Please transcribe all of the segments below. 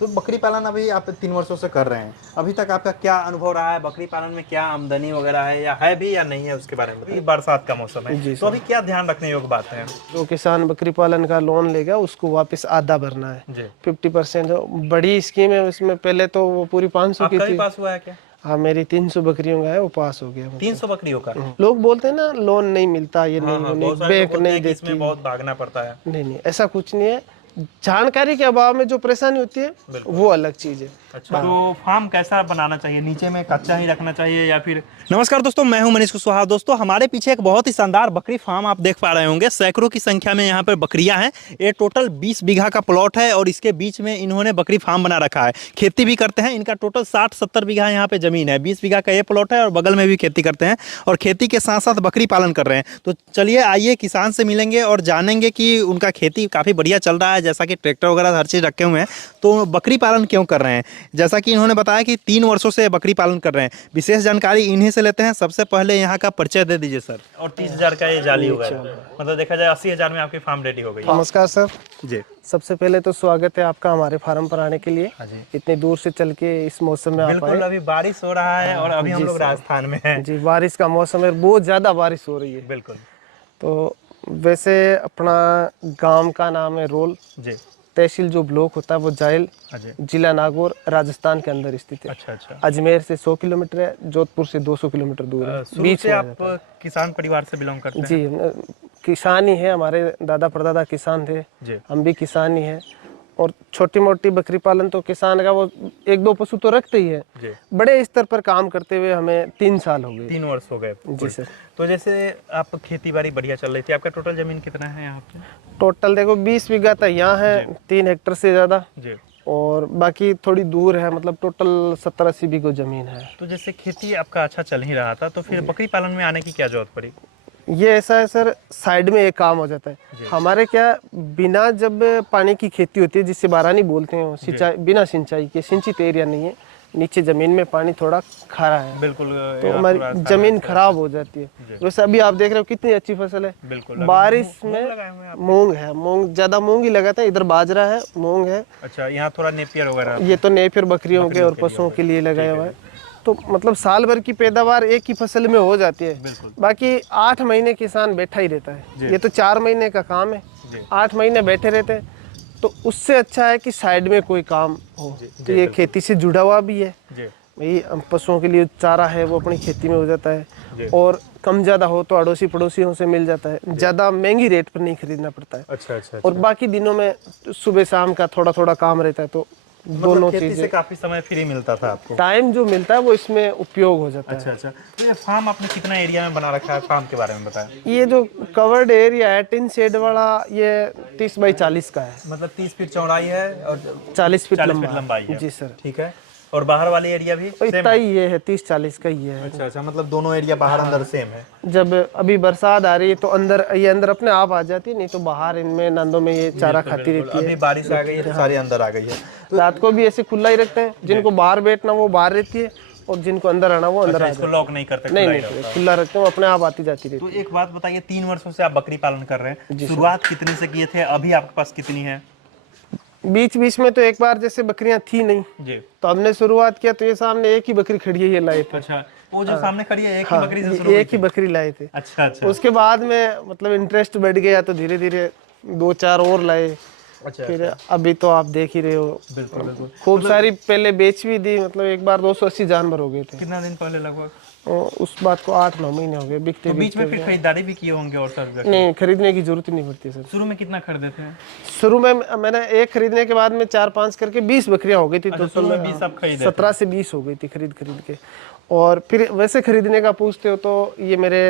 तो बकरी पालन अभी आप 3 वर्षों से कर रहे हैं, अभी तक आपका क्या अनुभव रहा है? बकरी पालन में क्या आमदनी वगैरह है, या है भी या नहीं है, उसके बारे में बताइए। बरसात का मौसम है, जी तो सर। अभी क्या ध्यान रखने योग्य बात है? जो किसान बकरी पालन का लोन लेगा उसको वापस आधा भरना है। जी। 50% बड़ी स्कीम है उसमें। पहले तो वो पूरी 500 की आपका भी थी। पास हुआ है क्या? हाँ, मेरी 300 बकरियों का है, वो पास हो गया। 300 बकरियों का? लोग बोलते हैं ना लोन नहीं मिलता, ये हाँ नहीं, वो हाँ, नहीं, बहुत सारे लोग बैंक बोलते नहीं हैं कि इसमें देती। बहुत भागना पड़ता है। नहीं नहीं, ऐसा कुछ नहीं है। जानकारी के अभाव में जो परेशानी होती है वो अलग चीज है। अच्छा, तो फार्म कैसा बनाना चाहिए? नीचे में कच्चा ही रखना चाहिए या फिर? नमस्कार दोस्तों, मैं हूं मनीष कुशवाहा। दोस्तों, हमारे पीछे एक बहुत ही शानदार बकरी फार्म आप देख पा रहे होंगे। सैकड़ों की संख्या में यहाँ पर बकरियां हैं। ये टोटल 20 बीघा का प्लॉट है और इसके बीच में इन्होंने बकरी फार्म बना रखा है। खेती भी करते हैं। इनका टोटल 60-70 बीघा यहाँ पे जमीन है। 20 बीघा का ये प्लॉट है और बगल में भी खेती करते हैं और खेती के साथ साथ बकरी पालन कर रहे हैं। तो चलिए आइए किसान से मिलेंगे और जानेंगे कि उनका खेती काफ़ी बढ़िया चल रहा है, जैसा कि ट्रैक्टर वगैरह हर चीज़ रखे हुए हैं। तो बकरी पालन क्यों कर रहे हैं, जैसा कि इन्होंने बताया कि 3 वर्षों से बकरी पालन कर रहे हैं। विशेष जानकारी इन्हीं से लेते हैं। सबसे पहले यहाँ का परिचय दे दीजिए सर। और 30,000 का ये जाली होगा, मतलब देखा जाए 80,000 में आपकी फार्म रेडी हो गई। नमस्कार सर जी। सबसे पहले तो स्वागत है आपका हमारे फार्म पर आने के लिए। इतनी दूर से चल के इस मौसम में आप आए। बिल्कुल, अभी बारिश हो रहा है और अभी हम लोग राजस्थान में हैं। जी, बारिश का मौसम है, बहुत ज्यादा बारिश हो रही है। बिल्कुल। तो वैसे अपना गांव का नाम है रोल। जी। तहसील जो ब्लॉक होता है वो जायल, जिला नागौर, राजस्थान के अंदर स्थित है। अच्छा अच्छा। अजमेर से 100 किलोमीटर है, जोधपुर से 200 किलोमीटर दूर है। बीच से आप किसान परिवार से बिलोंग करते हैं? जी, किसान ही है। हमारे दादा परदादा किसान थे जी। हम भी किसान ही हैं। और छोटी मोटी बकरी पालन तो किसान का वो 1-2 पशु तो रखते ही है जी। बड़े स्तर पर काम करते हुए हमें 3 साल हो गए। 3 वर्ष हो गए जी सर। तो जैसे आप खेती बाड़ी बढ़िया चल रही थी, आपका टोटल जमीन कितना है यहाँ पे? टोटल देखो 20 बीघा तो यहाँ है, 3 हेक्टर से ज्यादा जी। और बाकी थोड़ी दूर है, मतलब टोटल 70-80 बीघा जमीन है। तो जैसे खेती आपका अच्छा चल ही रहा था, तो फिर बकरी पालन में आने की क्या जरूरत पड़ी? ये ऐसा है सर, साइड में एक काम हो जाता है हमारे। क्या बिना जब पानी की खेती होती है, जिससे बारानी बोलते हैं, सिंचाई बिना सिंचाई के, सिंचित एरिया नहीं है, नीचे जमीन में पानी थोड़ा खारा है, बिल्कुल, तो हमारी जमीन खराब हो जाती है। वैसे अभी आप देख रहे हो कितनी अच्छी फसल है। बिल्कुल, बारिश में मूंग है, मूंग ज्यादा मूंग ही लगाते हैं। इधर बाजरा है, मूंग है। अच्छा, यहाँ थोड़ा नेपियर वगैरह? ये तो नेपियर बकरियों के और पशुओं के लिए लगाया हुआ है। तो मतलब साल भर की पैदावार एक ही फसल में हो जाती है। बाकी 8 महीने किसान बैठा ही रहता है। ये तो 4 महीने का काम है, 8 महीने बैठे रहते हैं। तो उससे अच्छा है कि साइड में कोई काम हो। तो ये खेती से जुड़ा हुआ भी है भाई। पशुओं के लिए चारा है वो अपनी खेती में हो जाता है, और कम ज्यादा हो तो अड़ोसी पड़ोसियों से मिल जाता है, ज्यादा महंगी रेट पर नहीं खरीदना पड़ता है। अच्छा। और बाकी दिनों में सुबह शाम का थोड़ा थोड़ा काम रहता है, तो दोनों खेती से काफी समय फ्री मिलता था आपको? टाइम जो मिलता है वो इसमें उपयोग हो जाता है। अच्छा। तो ये फार्म आपने कितना एरिया में बना रखा है? फार्म के बारे में बताएं। ये जो कवर्ड एरिया है टिन शेड वाला, ये 30 बाई 40 का है। मतलब 30 फीट चौड़ाई है और 40 फीट लंबाई है। जी सर। ठीक है। और बाहर वाली एरिया भी इतना ही ये है, 30-40 का ही है। अच्छा, मतलब दोनों एरिया बाहर अंदर सेम है। जब अभी बरसात आ रही है तो अंदर, ये अंदर अपने आप आ जाती है, नहीं तो बाहर इनमें नांदों में ये चारा खाती रहती है। अभी बारिश आ गई है तो सारे अंदर आ गई है। रात को भी ऐसे खुला ही रखते हैं। जिनको बाहर बैठना वो बाहर रहती है, और जिनको अंदर आना वो अंदर आ जाता है। लॉक नहीं करते? नहीं, खुला रखते हैं, वो अपने आप आती जाती रहती है। तो एक बात बताइए, 3 वर्षों से आप बकरी पालन कर रहे हैं, शुरुआत कितनी से किए थे, अभी आपके पास कितनी है? बीच में तो एक बार जैसे बकरियां थी नहीं जी, तो हमने शुरुआत किया तो ये सामने एक ही बकरी खड़ी है, ये लाए थे। अच्छा, वो जो सामने खड़ी है एक ही बकरी से शुरू? एक ही बकरी लाए थे। अच्छा। उसके बाद में मतलब इंटरेस्ट बढ़ गया तो धीरे धीरे 2-4 और लाए। फिर अभी तो आप देख ही रहे हो। बिल्कुल। खूब सारी पहले बेच भी दी, मतलब एक बार 280 जानवर हो गए थे। कितना दिन पहले लगभग? उस बात को 8-9 महीने हो गए बिकते। तो बीच में फिर खरीदारी भी किए होंगे? और सर नहीं, खरीदने की जरूरत ही नहीं पड़ती सर। शुरू में कितना खरीदे थे? शुरू में मैंने एक खरीदने के बाद में 4-5 करके 20 बकरियां हो गई थी। तो 17 से 20 हो गई थी खरीद के। और फिर वैसे खरीदने का पूछते हो तो ये मेरे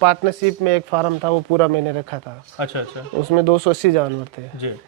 पार्टनरशिप में एक फार्म था, वो पूरा मैंने रखा था। अच्छा। उसमें 280 जानवर थे जी।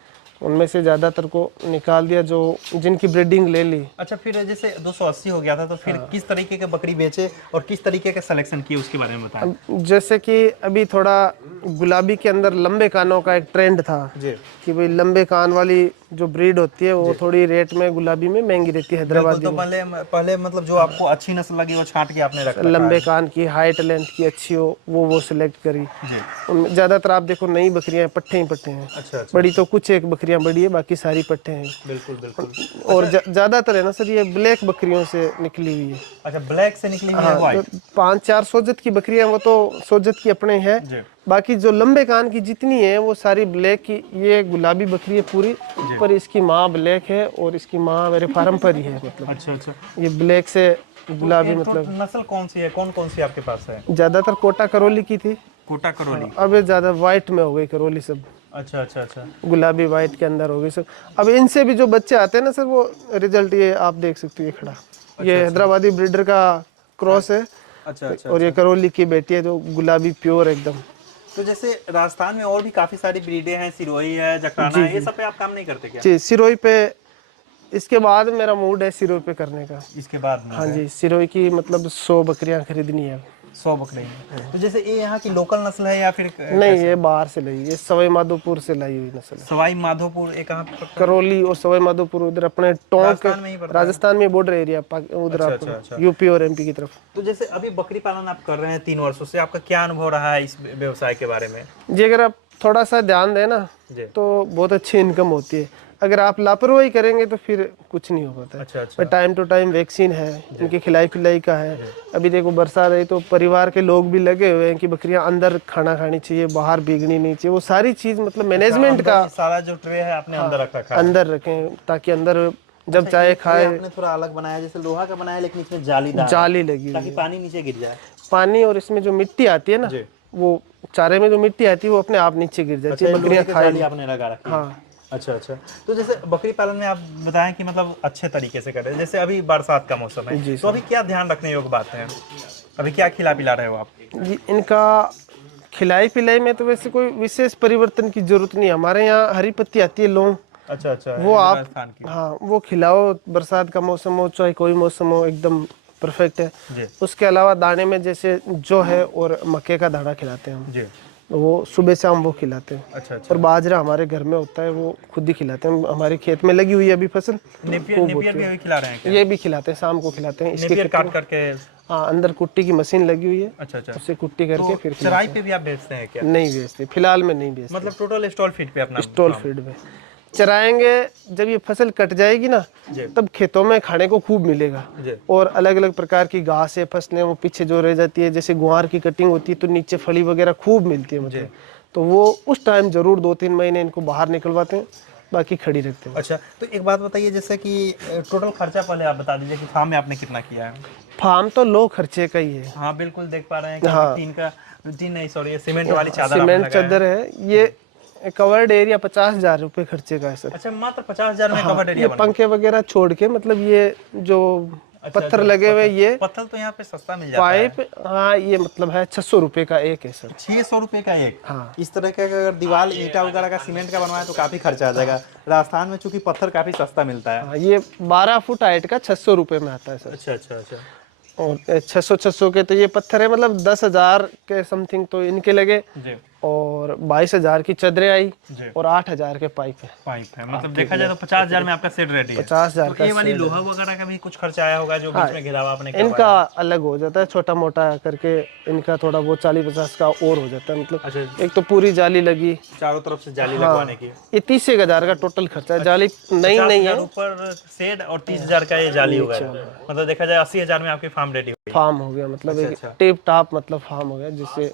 उनमें से ज्यादातर को निकाल दिया जो जिनकी ब्रीडिंग ले ली। अच्छा, फिर जैसे 280 हो गया था तो फिर किस तरीके के बकरी बेचे और किस तरीके का सिलेक्शन किए, उसके बारे में बताएं। जैसे कि अभी थोड़ा गुलाबी के अंदर लंबे कानों का एक ट्रेंड था जी, कि भाई लंबे कान वाली जो ब्रीड होती है वो थोड़ी रेट में गुलाबी में महंगी रहती है हैदराबादी तो में। पहले पहले मतलब जो आपको अच्छी नस्ल लगी वो छांट के आपने रखा लंबे कान की, हाइट लेंथ की अच्छी हो वो सिलेक्ट करी। जी। उनमें ज़्यादातर आप देखो नई बकरियां पट्टे ही पट्टे हैं। अच्छा। बड़ी तो कुछ एक बकरियां बड़ी है, बाकी सारी पट्टे हैं। बिल्कुल बिल्कुल। और ज़्यादातर है ना सर ये ब्लैक बकरियों से निकली हुई है। अच्छा, ब्लैक से निकली हुई है हाँ, व्हाइट। तो 5-4 सोजत की बकरियां वो तो सोजत की अपने है। जी। बाकी जो लंबे कान की जितनी है वो सारी ब्लैक की। ये गुलाबी बकरी है पूरी, पर इसकी माँ ब्लैक है और इसकी माँ मेरे फार्म पर ही है। मतलब अच्छा। ये ब्लैक से गुलाबी तो मतलब नस्ल कौन सी है, कौन कौन सी आपके पास है? ज्यादातर कोटा करौली की थी, कोटा करौली। अब ये ज्यादा व्हाइट में हो गई करौली सब। अच्छा। गुलाबी व्हाइट के अंदर हो गई सब। अब इनसे भी जो बच्चे आते हैं ना सर वो रिजल्ट ये आप देख सकते हो, ये खड़ा ये हैदराबादी ब्रीडर का क्रॉस है। अच्छा। और ये करौली की बेटी है जो गुलाबी प्योर एकदम। तो जैसे राजस्थान में और भी काफी सारी ब्रीडें हैं, सिरोही है, जकराना है, ये सब पे आप काम नहीं करते क्या? जी सिरोही पे इसके बाद मेरा मूड है सिरोही पे करने का। इसके बाद में हाँ जी, सिरोही की मतलब 100 बकरियां खरीदनी है। 100 बकरे हैं। तो जैसे ये यहाँ की लोकल नस्ल है या फिर नहीं, ये बाहर से लाई, ये सवाई माधोपुर से लाई हुई नस्ल है। सवाई माधोपुर एक कहाँ पे? करौली और सवाई माधोपुर उधर अपने टोंक राजस्थान में ही पड़ता है। राजस्थान में बॉर्डर एरिया उधर अच्छा। यूपी और एमपी की तरफ। तो जैसे अभी बकरी पालन आप कर रहे हैं 3 वर्षों से, आपका क्या अनुभव रहा है इस व्यवसाय के बारे में? जी अगर आप थोड़ा सा ध्यान दें ना जी। तो बहुत अच्छी इनकम होती है। अगर आप लापरवाही करेंगे तो फिर कुछ नहीं हो पाता। अच्छा। पर टाइम टू टाइम वैक्सीन है, इनकी खिलाई पिलाई का है। अभी देखो बरसात है तो परिवार के लोग भी लगे हुए हैं कि बकरियां अंदर खाना खानी चाहिए, बाहर भीगनी नहीं चाहिए। वो सारी चीज मतलब मैनेजमेंट का सारा जो ट्रे है आपने अंदर रखा है? अंदर रखें ताकि अंदर जब चाहे खाए। आपने थोड़ा अलग बनाया, जैसे लोहा का बनाया लेकिन इसमें जालीदार, जाली लगी हुई ताकि है। पानी नीचे गिर जाए। पानी और इसमें जो मिट्टी आती है ना जी। वो चारे में जो मिट्टी आती है वो अपने आप नीचे गिर जाती है, बकरियां खाए। जाली आपने लगा रखी है। हाँ। अच्छा। तो जैसे बकरी पालन में आप बताएं कि मतलब अच्छे तरीके से करें, जैसे अभी बरसात का मौसम है तो अभी क्या ध्यान रखने योग्य बात है? अभी क्या खिला पिला रहे हो आप? इनका खिलाई पिलाई में तो वैसे कोई विशेष परिवर्तन की जरूरत नहीं है। हमारे यहाँ हरी पत्ती आती है, लौंग। अच्छा। वो आप राजस्थान की। हाँ वो खिलाओ, बरसात का मौसम हो चाहे कोई मौसम हो एकदम परफेक्ट है। जी। उसके अलावा दाने में जैसे जो है और मक्के का दाना खिलाते हैं हम। जी। वो सुबह शाम वो खिलाते हैं। अच्छा। और बाजरा हमारे घर में होता है वो खुद ही खिलाते हैं। हमारे खेत में लगी हुई है अभी फसल, नेपियर भी अभी खिला रहे हैं क्या? ये भी खिलाते हैं, शाम को खिलाते हैं। नेपियर काट करके? हाँ, अंदर कुट्टी की मशीन लगी हुई है। अच्छा। उससे कुट्टी करके फिर चराई पे भी आप बेचते हैं क्या? नहीं बेचते, फिलहाल में नहीं बेचते। मतलब टोटल स्टॉल फीड पे अपना? स्टॉल फीड में चराएंगे। जब ये फसल कट जाएगी ना तब खेतों में खाने को खूब मिलेगा। और अलग अलग प्रकार की घास है, फसलें वो पीछे जो रह जाती है, जैसे गुआर की कटिंग होती है तो नीचे फली वगैरह खूब मिलती है मुझे। तो वो उस टाइम जरूर 2-3 महीने इनको बाहर निकलवाते हैं, बाकी खड़ी रखते हैं। अच्छा, तो एक बात बताइए, जैसे कि टोटल खर्चा पहले आप बता दीजिए कि फार्म में आपने कितना किया है? फार्म तो लो खर्चे का ही है। हाँ बिल्कुल, देख पा रहे हैं कि टीन नहीं सॉरी सीमेंट वाली चादर सीमेंट चादर है। ये कवर्ड एरिया 50,000 रुपए खर्चे का है सर। अच्छा, मात्र 50,000 में कवर्ड एरिया? ये पंखे वगैरह छोड़ के मतलब ये जो पत्थर लगे हुए, ये पत्थर तो यहाँ पे सस्ता मिल जाता है। पाइप, हाँ ये मतलब है 600 रुपए का एक है सर। 600 रुपए का एक? हाँ। इस तरह का अगर दीवार ईंटा वगैरह का सीमेंट का बनवाए तो काफी खर्चा आ जाएगा। राजस्थान में चूंकि पत्थर काफी सस्ता मिलता है। हाँ, ये 12 फुट हाइट का 600 रुपए में आता है सर। अच्छा। और 600 के तो ये पत्थर है, मतलब 10,000 के समथिंग तो इनके लगे। जी। और 22,000 की चादरें आई जी। और 8,000 के पाइप है। मतलब देखा जाए तो 50,000 में आपका सेट रेडी है। 50,000 तो ये वाली लोहा वगैरह का भी कुछ खर्चा आया होगा जो बीच में घेरावा आपने करवाया? इनका अलग हो जाता है, छोटा मोटा करके इनका थोड़ा वो 40-50 का और हो जाता है। मतलब अच्छा, एक तो पूरी जाली लगी, चारों तरफ से जाली लगवाने की। ये 30,000 का टोटल खर्चा है। जाली नई नहीं है, ऊपर सेड और 30,000 का ये जाली होगा। मतलब देखा जाए 80,000 में आपकी फार्म रेडी हुई। फार्म हो गया, मतलब एक टिप टॉप मतलब फार्म हो गया, जिससे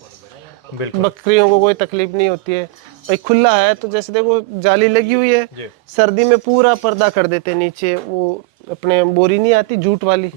बिल्कुल बकरियों को कोई तकलीफ नहीं होती है। भाई खुला है तो जैसे देखो जाली लगी हुई है, सर्दी में पूरा पर्दा कर देते हैं नीचे। वो अपने बोरी नहीं आती जूट वाली,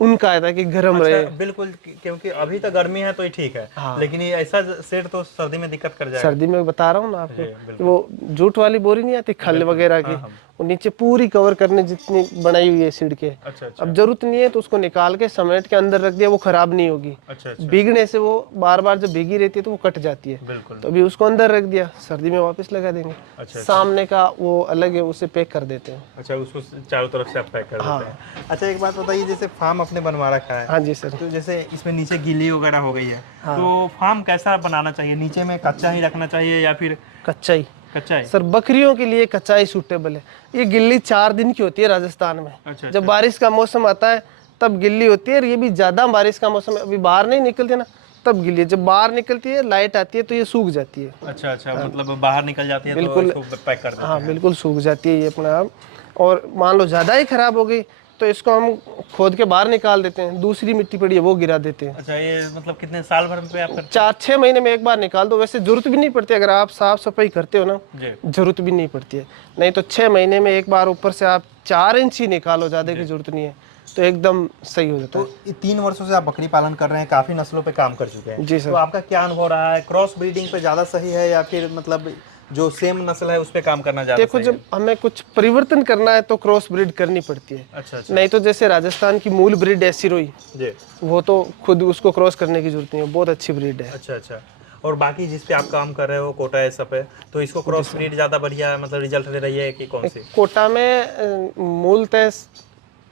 उनका है ताकि गर्म रहे। बिल्कुल, क्योंकि अभी तो गर्मी है तो ही ठीक है। हाँ। लेकिन ये ऐसा सेट तो सर्दी में दिक्कत कर जाएगा। सर्दी में बता रहा हूँ ना आपको, वो जूट वाली बोरी नहीं आती खल वगैरह की, वो नीचे पूरी कवर करने जितनी बनाई हुई है सीड के। अच्छा। अब जरूरत नहीं है तो उसको निकाल के समेट के अंदर रख दिया, वो खराब नहीं होगी। अच्छा। भीगने से वो बार बार जब भीगी रहती है तो वो कट जाती है। बिल्कुल। तो अभी उसको अंदर रख दिया, सर्दी में वापस लगा देंगे। अच्छा। सामने का वो अलग है, उसे पैक कर देते हैं। अच्छा, उसको चारों तरफ से आप पैक कर देते हैं। अच्छा, एक बात बताइए, जैसे फार्म आपने बनवा रखा है। हाँ जी सर। तो जैसे इसमें नीचे गीली वगैरह हो गई है, तो फार्म कैसा बनाना चाहिए? नीचे में कच्चा ही रखना चाहिए या फिर? कच्चा ही। कच्चाई सर बकरियों के लिए कच्चाई सूटेबल है। ये गिल्ली 4 दिन की होती है राजस्थान में। अच्छा, जब बारिश का मौसम आता है तब गिल्ली होती है, और ये भी ज्यादा बारिश का मौसम है, अभी बाहर नहीं निकलती ना तब गिल्ली है। जब बाहर निकलती है लाइट आती है तो ये सूख जाती है। अच्छा अच्छा, मतलब बाहर निकल जाती है बिल्कुल। तो इसको पैक कर देते हाँ हैं। बिल्कुल सूख जाती है ये अपने आप। और मान लो ज़्यादा ही खराब हो गई तो इसको हम खोद के बाहर निकाल देते हैं, दूसरी मिट्टी पड़ी है वो गिरा देते हैं। अच्छा, ये मतलब कितने साल भर पे आप करते 4-6 महीने में एक बार निकाल दो। वैसे जरूरत भी नहीं पड़ती, अगर आप साफ सफाई करते हो ना जी। जरूरत भी नहीं पड़ती है। नहीं तो 6 महीने में एक बार ऊपर से आप 4 इंच ही निकालो, ज़्यादा की जरूरत नहीं है, तो एकदम सही हो जाता है। तो 3 वर्षों से आप बकरी पालन कर रहे हैं, काफी नस्लों पे काम कर चुके हैं जी सर। तो आपका क्या अनुभव रहा है? क्रॉस ब्रीडिंग पे ज्यादा सही है या फिर मतलब जो सेम नस्ल है उस पे काम करना ज्यादा देखो सही जब हमें कुछ परिवर्तन करना है तो क्रॉस ब्रीड करनी पड़ती है। है? अच्छा अच्छा नहीं तो जैसे राजस्थान की मूल ब्रीड है सिरोही, जी। वो तो खुद उसको क्रॉस करने की जरूरत नहीं है, बहुत अच्छी ब्रीड है। अच्छा अच्छा, और बाकी जिस पे आप काम कर रहे हो कोटा है सब है, तो इसको क्रॉस ब्रीड ज्यादा बढ़िया मतलब रिजल्ट दे रही है कि कौन सी? कोटा में मूलतः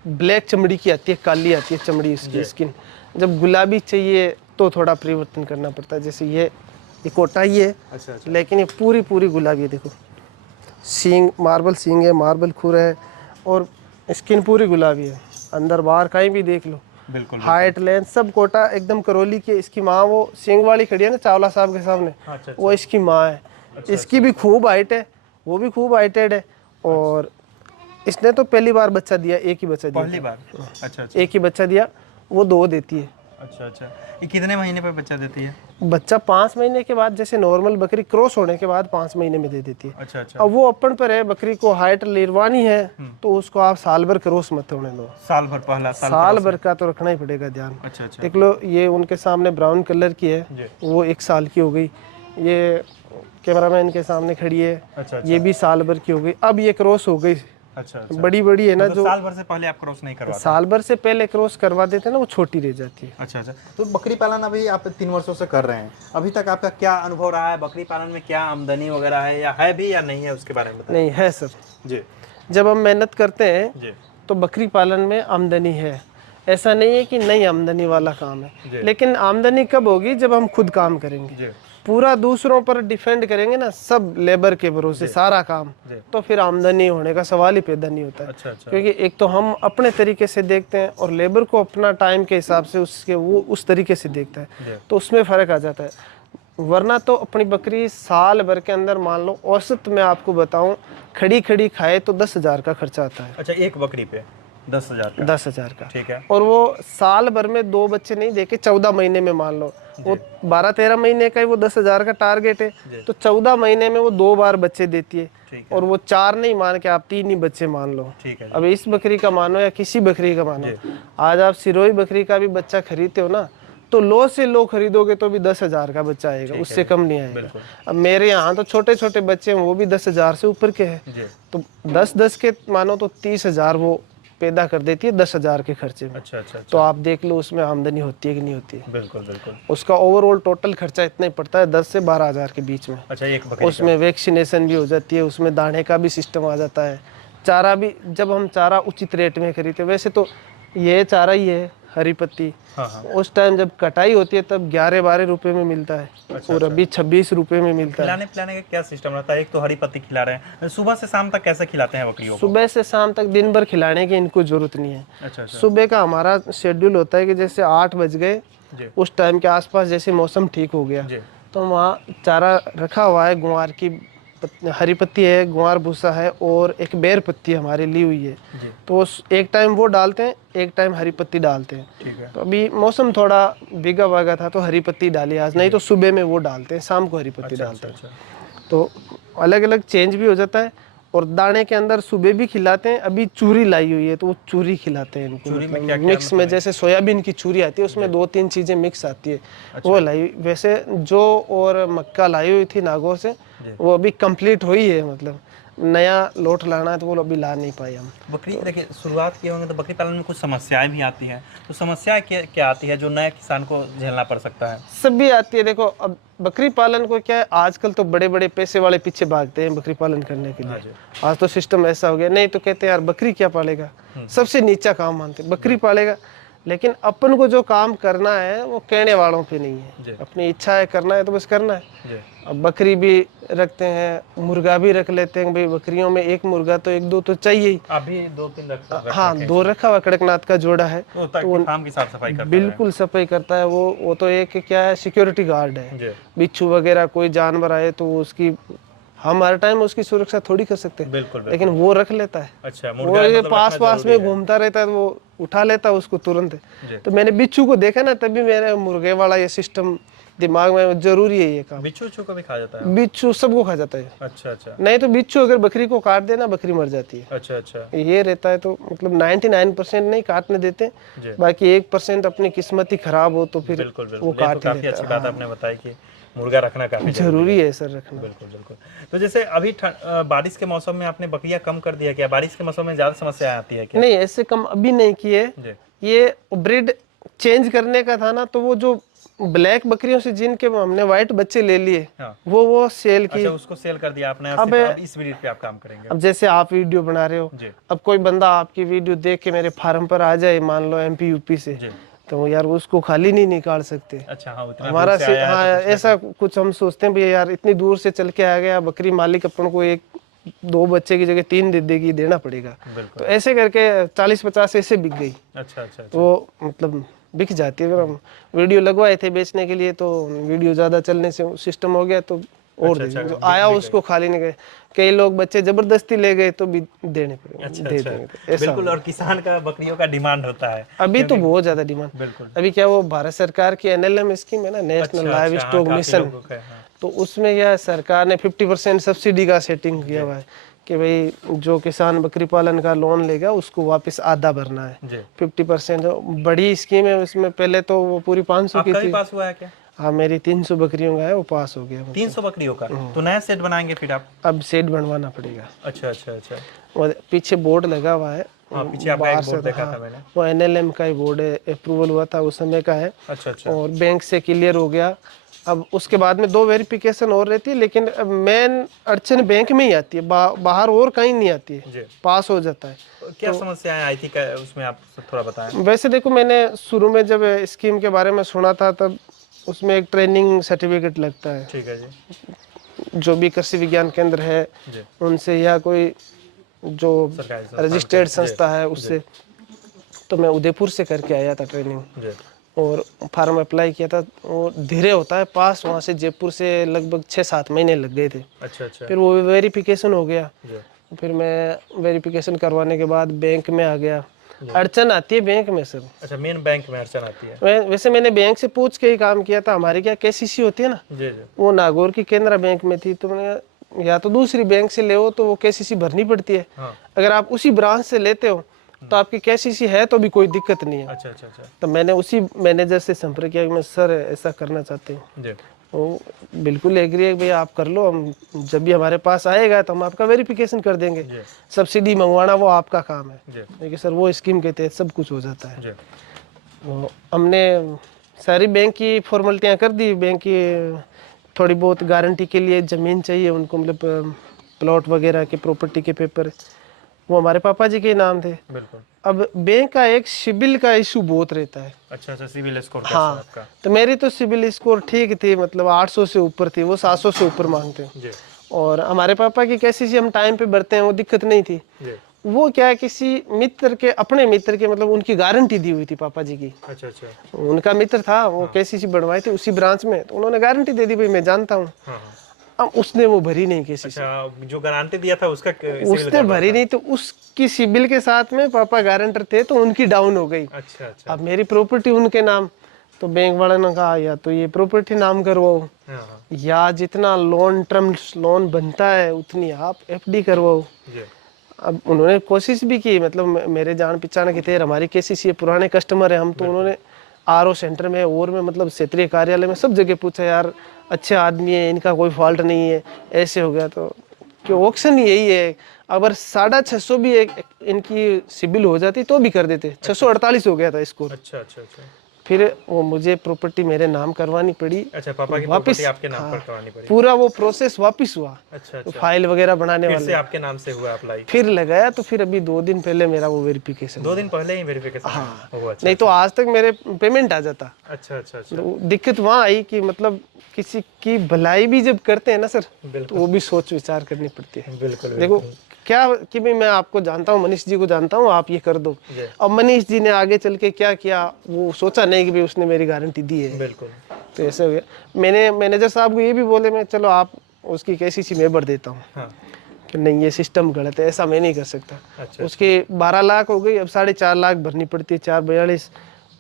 ब्लैक चमड़ी की आती है, काली आती है चमड़ी इसकी स्किन। जब गुलाबी चाहिए तो थोड़ा परिवर्तन करना पड़ता है। जैसे ये कोटा ही है, अच्छा अच्छा, लेकिन ये पूरी गुलाबी है। देखो सींग, मार्बल सींग है, मार्बल खुर है, और स्किन पूरी गुलाबी है, अंदर बाहर कहीं भी देख लो। बिल्कुल हाइट लेंथ सब कोटा एकदम करौली की। इसकी माँ वो सींग वाली खड़ी है ना चावला साहब के सामने, अच्छा वो इसकी माँ है। इसकी भी खूब हाइट है, वो भी खूब हाइटेड है, और इसने तो पहली बार बच्चा दिया, एक ही बच्चा दिया, पहली बार? अच्छा अच्छा एक ही बच्चा दिया, वो 2 देती है। अच्छा अच्छा, ये कितने महीने पे बच्चा देती है? बच्चा 5 महीने के बाद, जैसे नॉर्मल बकरी क्रॉस होने के बाद 5 महीने में दे देती है। अच्छा अच्छा, अब वो अपन पर है, बकरी को हाइट लेरवानी है तो उसको आप साल भर क्रॉस मत होने दो। साल भर पहला साल भर का तो रखना ही पड़ेगा ध्यान। अच्छा अच्छा देख लो ये उनके सामने ब्राउन कलर की है, जी। वो 1 साल की हो गई। ये कैमरामैन के सामने खड़ी है, अच्छा अच्छा ये भी साल भर की हो गई। अब ये क्रॉस हो गई, अच्छा अच्छा, बड़ी है ना, मतलब जो साल भर से पहले आप क्रॉस नहीं करवाते? साल भर से पहले क्रॉस करवा देते हैं ना, वो छोटी रह जाती है। अच्छा अच्छा, तो बकरी पालन अभी आप 3 वर्षों से कर रहे हैं, अभी तक आपका क्या अनुभव रहा है? बकरी पालन में क्या आमदनी वगैरह है या है भी या नहीं है, उसके बारे में बताइए। नहीं है सर, जी जब हम मेहनत करते हैं जी तो बकरी पालन में आमदनी है। ऐसा नहीं है कि नहीं आमदनी वाला काम जी। है, लेकिन आमदनी कब होगी? जब हम खुद काम करेंगे। जी पूरा दूसरों पर डिपेंड करेंगे ना, सब लेबर के भरोसे सारा काम, जी। तो फिर आमदनी होने का सवाल ही पैदा नहीं होता है। अच्छा अच्छा, क्योंकि एक तो हम अपने तरीके से देखते हैं और लेबर को अपना टाइम के हिसाब से उसके वो उस तरीके से देखता है, जी। तो उसमें फ़र्क आ जाता है। वरना तो अपनी बकरी साल भर के अंदर मान लो औसत मैं आपको बताऊं, खड़ी खाए तो 10,000 का खर्चा आता है। अच्छा, एक बकरी पे 10,000 का? 10,000 का, ठीक है। और वो साल भर में 2 बच्चे नहीं देके 14 महीने में मान लो, वो 12-13 महीने का ही वो 10,000 का टारगेट है, तो 14 महीने में वो 2 बार बच्चे देती है। ठीक है। और वो 4 नहीं मान के आप 3 ही बच्चे मान लो। ठीक है जी। अब इस बकरी का मानो या किसी बकरी का मानो, आज आप सिरोही बकरी का भी बच्चा खरीदते हो ना, तो लो से लो खरीदोगे तो भी 10,000 का बच्चा आएगा, उससे कम नहीं आएगा। अब मेरे यहाँ तो छोटे छोटे बच्चे हैं, वो भी 10,000 से ऊपर के हैं, जी। तो 10-10 के मानो तो 30,000 वो पैदा कर देती है 10,000 के खर्चे में। अच्छा अच्छा, तो आप देख लो उसमें आमदनी होती है कि नहीं होती है। बिल्कुल बिल्कुल। उसका ओवरऑल टोटल खर्चा इतना ही पड़ता है 10 से 12,000 के बीच में। अच्छा, एक बकरी उसमें वैक्सीनेशन भी हो जाती है, उसमें दाने का भी सिस्टम आ जाता है, चारा भी, जब हम चारा उचित रेट में खरीदते, वैसे तो ये चारा ही है हरी पत्ती, हाँ हाँ, उस टाइम जब कटाई होती है तब 11-12 रुपए में मिलता है, और अभी 26 रुपए में मिलता है। खिलाने पिलाने का क्या सिस्टम रहता है? एक तो हरी पत्ती खिला रहे हैं, सुबह से शाम तक कैसे खिलाते हैं बकरियों को? सुबह से शाम तक दिन भर खिलाने की इनको जरूरत नहीं है। अच्छा अच्छा सुबह का हमारा शेड्यूल होता है कि जैसे 8 बज गए, जी उस टाइम के आसपास जैसे मौसम ठीक हो गया, जी। तो वहाँ चारा रखा हुआ है, गुआर की हरी पत्ती है, गुआर भूसा है, और एक बेर पत्ती हमारी ली हुई है, जी। तो एक टाइम वो डालते हैं, एक टाइम हरी पत्ती डालते हैं। ठीक है। तो अभी मौसम थोड़ा भीगा भागा था तो हरी पत्ती डाली आज, नहीं तो सुबह में वो डालते हैं, शाम को हरी पत्ती डालते हैं। अच्छा, तो अलग अलग चेंज भी हो जाता है। और दाने के अंदर सुबह भी खिलाते हैं, अभी चूरी लाई हुई है तो वो चूरी खिलाते हैं इनको, चूरी में मतलब क्या-क्या मिक्स में, जैसे सोयाबीन की चूरी आती है उसमें 2-3 चीजें मिक्स आती है, वो लाई। वैसे जो और मक्का लाई हुई थी नागौर से, वो अभी कंप्लीट हुई है, मतलब नया लोट लाना है तो वो अभी ला नहीं पाए हम। बकरी देखिए शुरुआत किए होंगे तो बकरी पालन में कुछ समस्याएं भी आती हैं, तो समस्याएं क्या आती है जो नए किसान को झेलना पड़ सकता है? सब भी आती है। देखो अब बकरी पालन को क्या है, आजकल तो बड़े बड़े पैसे वाले पीछे भागते हैं बकरी पालन करने के लिए। आज तो सिस्टम ऐसा हो गया, नहीं तो कहते हैं यार बकरी क्या पालेगा, सबसे नीचा काम मानते, बकरी पालेगा। लेकिन अपन को जो काम करना है वो कहने वालों पे नहीं है, अपनी इच्छा है करना है तो बस करना है। अब बकरी भी रखते हैं, मुर्गा भी रख लेते हैं भाई, बकरियों में एक मुर्गा तो एक दो तो चाहिए ही। अभी 2-3 रख हाँ, 2 रखा हुआ, कड़कनाथ का जोड़ा है, तो फार्म की साफ सफाई करता बिल्कुल सफाई करता है वो तो एक क्या है, सिक्योरिटी गार्ड है। बिच्छू वगैरह कोई जानवर आए तो उसकी हम हर टाइम उसकी सुरक्षा थोड़ी कर सकते हैं, बिल्कुल, लेकिन वो रख लेता है। अच्छा, वो ये पास पास में घूमता रहता है तो वो उठा लेता है उसको तुरंत। तो मैंने बिच्छू को देखा ना, तभी मेरे मुर्गे वाला ये सिस्टम दिमाग में, जरूरी है ये काम। बिच्छू को भी खा जाता है? बिच्छू सबको खा जाता है। अच्छा अच्छा। नहीं तो बिच्छू अगर बकरी को काट देना, बकरी मर जाती है। अच्छा अच्छा। ये रहता है, तो मतलब 99% नहीं काटने देते, बाकी 1% अपनी किस्मत ही खराब हो तो फिर वो काट ही काफी अच्छी बात आपने बताई कि मुर्गा रखना काफी जरूरी है सर, रखना। बिल्कुल बिल्कुल। तो जैसे अभी बारिश के मौसम में आपने बकरियां कम कर दिया क्या? बारिश के मौसम में ज्यादा समस्या आती है क्या? नहीं, ऐसे कम अभी नहीं किए। ये ब्रीड चेंज करने का था ना, तो वो जो ब्लैक बकरियों से जिनके हमने व्हाइट बच्चे ले लिए, वो सेल की। अच्छा, उसको सेल कर दिया आपने। अब इस ब्रीड पे आप काम करेंगे। अब जैसे आप वीडियो बना रहे हो, अब कोई बंदा आपकी वीडियो देख के मेरे फार्म पर आ जाए, मान लो MP UP से, तो यार उसको खाली नहीं निकाल सकते। अच्छा, हाँ, हमारा हाँ, ऐसा कुछ हम सोचते हैं भैया यार इतनी दूर से चल के आ गया, बकरी मालिक अपन को 1-2 बच्चे की जगह 3 दे देगी, देना पड़ेगा। तो ऐसे करके 40-50 ऐसे बिक गई। अच्छा अच्छा। तो मतलब बिक जाती है। अगर हम वीडियो लगवाए थे बेचने के लिए, तो वीडियो ज्यादा चलने से सिस्टम हो गया, तो और जो आया उसको खाली नहीं गए। कई लोग बच्चे जबरदस्ती ले गए तो भी देने पड़े। दे देंगे। बिल्कुल। और किसान का बकरियों का डिमांड होता है अभी तो बहुत ज्यादा डिमांड। बिल्कुल। अभी क्या वो भारत सरकार की NLM स्कीम है ना, नेशनल लाइव स्टॉक मिशन, तो उसमें यह सरकार ने 50% सब्सिडी का सेटिंग किया हुआ है कि भाई जो किसान बकरी पालन का लोन लेगा उसको वापस आधा भरना है। 50% जो बड़ी स्कीम है उसमें, पहले तो वो पूरी 500 की थी। पास हुआ है क्या? हाँ, मेरी 300 बकरियों का है, वो पास हो गया। 300 बकरियों का? तो नया सेट बनाएंगे फिर आप? अब सेट बनवाना पड़ेगा। अच्छा अच्छा अच्छा। और पीछे बोर्ड लगा हुआ है। हाँ, पीछे आपका एक बोर्ड देखा था मैंने। वो NLM का ही बोर्ड है, अप्रूवल हुआ था उस समय का है। अच्छा अच्छा। और बैंक से क्लियर हो गया। अब उसके बाद में 2 वेरिफिकेशन और रहती है, लेकिन मेन अड़चन बैंक में ही आती है, बाहर और कहीं नहीं आती है। पास हो जाता है। क्या समस्याएं आई थी उसमें, आप थोड़ा बताएं। वैसे देखो, मैंने शुरू में जब स्कीम के बारे में सुना था, तब उसमें एक ट्रेनिंग सर्टिफिकेट लगता है। ठीक है जी। जो भी कृषि विज्ञान केंद्र है उनसे, या कोई जो रजिस्टर्ड संस्था है उससे। तो मैं उदयपुर से करके आया था ट्रेनिंग, और फार्म अप्लाई किया था। और धीरे होता है पास, वहाँ से जयपुर से लगभग 6-7 महीने लग गए थे। अच्छा अच्छा। फिर वो वेरिफिकेशन हो गया। फिर मैं वेरिफिकेशन करवाने के बाद बैंक में आ गया। अड़चन आती है बैंक में सर। अच्छा, मेन बैंक में अड़चन आती है। वैसे मैंने बैंक से पूछ के ही काम किया था। हमारी क्या KCC होती है ना, वो नागौर की केंद्रा बैंक में थी। तो मैंने या तो दूसरी बैंक से ले, तो वो KCC भरनी पड़ती है। अगर आप उसी ब्रांच से लेते हो तो आपकी KCC है तो भी कोई दिक्कत नहीं है। अच्छा अच्छा अच्छा। तो मैंने उसी मैनेजर से संपर्क किया कि मैं सर ऐसा करना चाहती हूँ। वो बिल्कुल एग्री है, भैया आप कर लो, हम जब भी हमारे पास आएगा तो हम आपका वेरिफिकेशन कर देंगे। सब्सिडी मंगवाना वो आपका काम है, लेकिन सर वो स्कीम के तहत सब कुछ हो जाता है। तो हमने सारी बैंक की फॉर्मेलिटियाँ कर दी। बैंक की थोड़ी बहुत गारंटी के लिए ज़मीन चाहिए उनको, मतलब प्लॉट वगैरह के, प्रॉपर्टी के पेपर, वो हमारे पापा जी के नाम थे। बिल्कुल। अब बैंक का एक सिबिल का इशू बहुत रहता है। अच्छा अच्छा, सिबिल स्कोर कैसा है आपका? तो मेरी तो सिबिल स्कोर ठीक थी, मतलब 800 से ऊपर थी, वो 700 से ऊपर मांगते हैं। और हमारे पापा की KCC हम टाइम पे भरते हैं, वो दिक्कत नहीं थी। वो क्या है, किसी मित्र के, अपने मित्र के, मतलब उनकी गारंटी दी हुई थी पापा जी की। अच्छा अच्छा। उनका मित्र था, वो KCC बनवाई थी उसी ब्रांच में, तो उन्होंने गारंटी दे दी, भाई मैं जानता हूँ। अब उसने वो भरी नहीं KCC। अच्छा, जो गारंटी दिया था उसका उसने भरी नहीं, तो उसकी सिबिल के साथ में पापा गारंटर थे, तो उनकी डाउन हो गई। अच्छा अच्छा। अब मेरी प्रॉपर्टी उनके नाम, तो बैंक वाले ने कहा या तो ये प्रॉपर्टी नाम करवाओ, या जितना लोन, टर्म लोन बनता है उतनी आप FD करवाओ। अब उन्होंने कोशिश भी की, मतलब मेरे जान पहचान के थे, हमारी KCC पुराने कस्टमर है हम, तो उन्होंने RO सेंटर में और में, मतलब क्षेत्रीय कार्यालय में, सब जगह पूछा, यार अच्छे आदमी है, इनका कोई फॉल्ट नहीं है, ऐसे हो गया। तो कि ऑप्शन यही है, अगर 650 भी इनकी सिबिल हो जाती तो भी कर देते। 648 हो गया था स्कोर। अच्छा अच्छा अच्छा। फिर वो मुझे प्रॉपर्टी मेरे नाम करवानी पड़ी। अच्छा, पापा की वापस प्रॉपर्टी आपके नाम पर करवानी पड़ी। पूरा वो प्रोसेस वापस हुआ। अच्छा तो अच्छा, फाइल वगैरह बनाने फिर वाले से आपके नाम से हुआ अप्लाई? फिर लगाया, तो फिर अभी 2 दिन पहले मेरा वो वेरिफिकेशन। 2 दिन पहले ही वेरिफिकेशन? हाँ, अच्छा, नहीं तो आज तक मेरे पेमेंट आ जाता। अच्छा अच्छा अच्छा, तो दिक्कत वहाँ आई कि मतलब किसी की भलाई भी जब करते हैं ना सर, तो वो भी सोच विचार करनी पड़ती है। बिल्कुल देखो क्या कि भाई मैं आपको जानता हूँ, मनीष जी को जानता हूँ, आप ये कर दो। अब मनीष जी ने आगे चल के क्या किया वो सोचा नहीं कि भाई उसने मेरी गारंटी दी है। बिल्कुल। तो ऐसे हो गया। मैंने मैनेजर साहब को ये भी बोले, मैं चलो आप उसकी कैसी सी मैं भर देता हूँ। हाँ, कि नहीं ये सिस्टम गलत है, ऐसा मैं नहीं कर सकता। अच्छा, उसके 12 लाख हो गई, अब 4.5 लाख भरनी पड़ती है, 442।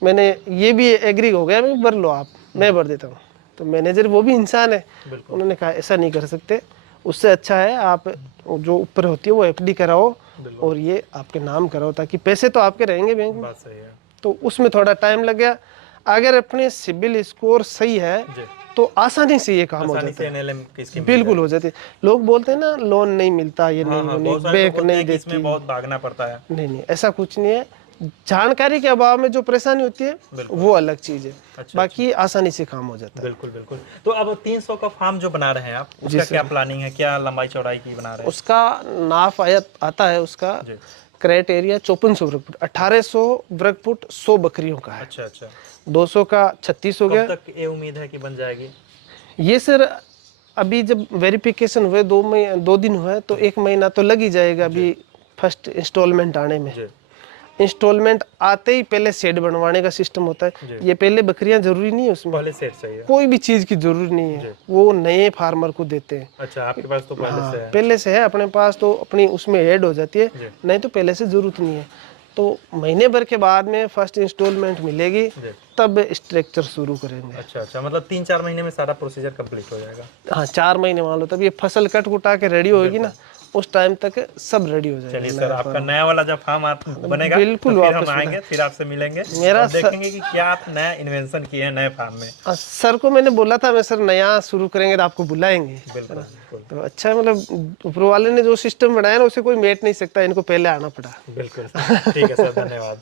मैंने ये भी एग्री हो गया, मैं भर लो आप, मैं भर देता हूँ। तो मैनेजर वो भी इंसान है, उन्होंने कहा ऐसा नहीं कर सकते, उससे अच्छा है आप जो ऊपर होती है वो एफडी कराओ और ये आपके नाम कराओ, ताकि पैसे तो आपके रहेंगे बैंक में। बात सही है। तो उसमें थोड़ा टाइम लग गया। अगर अपने सिबिल स्कोर सही है तो आसानी से ये काम हो जाता है। NLM की स्कीम बिल्कुल हो जाती है। लोग बोलते हैं ना लोन नहीं मिलता, ये नहीं, वो नहीं, बैंक नहीं देती, इसमें बहुत भागना पड़ता है। नहीं नहीं, ऐसा कुछ नहीं है। जानकारी के अभाव में जो परेशानी होती है वो अलग चीज है। अच्छा, बाकी आसानी से काम हो जाता है। बिल्कुल बिल्कुल। तो अब 300 का फार्म जो बना रहे हैं आप, उसका क्या प्लानिंग है, क्या लंबाई चौड़ाई की बना रहे हैं? उसका नाफ आता है, उसका क्रेट एरिया 5400 वर्ग फुट, 1800 वर्ग फुट 100 बकरियों का है। अच्छा अच्छा, 200 का 36 हो गया। कब तक ये उम्मीद है कि बन जाएगी? ये सर अभी जब वेरिफिकेशन हुए 2 दिन हुए, तो 1 महीना तो लग ही जाएगा अभी फर्स्ट इंस्टॉलमेंट आने में। इंस्टॉलमेंट आते ही पहले शेड बनवाने का सिस्टम होता है। ये पहले बकरियां जरूरी नहीं है, उसमें पहले सेट चाहिए, कोई भी चीज की जरूरत नहीं है, वो नए फार्मर को देते हैं। अच्छा, आपके पास तो पहले से है? पहले से है अपने पास, तो अपनी उसमें ऐड हो जाती है, नहीं तो पहले से जरूरत नहीं है। तो महीने भर के बाद में फर्स्ट इंस्टॉलमेंट मिलेगी, तब स्ट्रक्चर शुरू करेंगे। अच्छा अच्छा, मतलब 3-4 महीने में सारा प्रोसीजर कंप्लीट हो जाएगा? हाँ, 4 महीने मान लो, तब ये फसल कट कुटा के रेडी होगी ना, उस टाइम तक सब रेडी हो जाएगा। चलिए सर, आपका नया वाला जब फार्म बनेगा बिल्कुल, तो फिर हम आएंगे, फिर आपसे मिलेंगे, मेरा और देखेंगे कि क्या आप नया इन्वेंशन किए हैं नए फार्म में। सर को मैंने बोला था, मैं सर नया शुरू करेंगे तो आपको बुलाएंगे। बिल्कुल बिल्कुल तो अच्छा, मतलब ऊपर वाले ने जो सिस्टम बनाया ना, उसे कोई मेट नहीं सकता, इनको पहले आना पड़ा। बिल्कुल। ठीक है सर, धन्यवाद।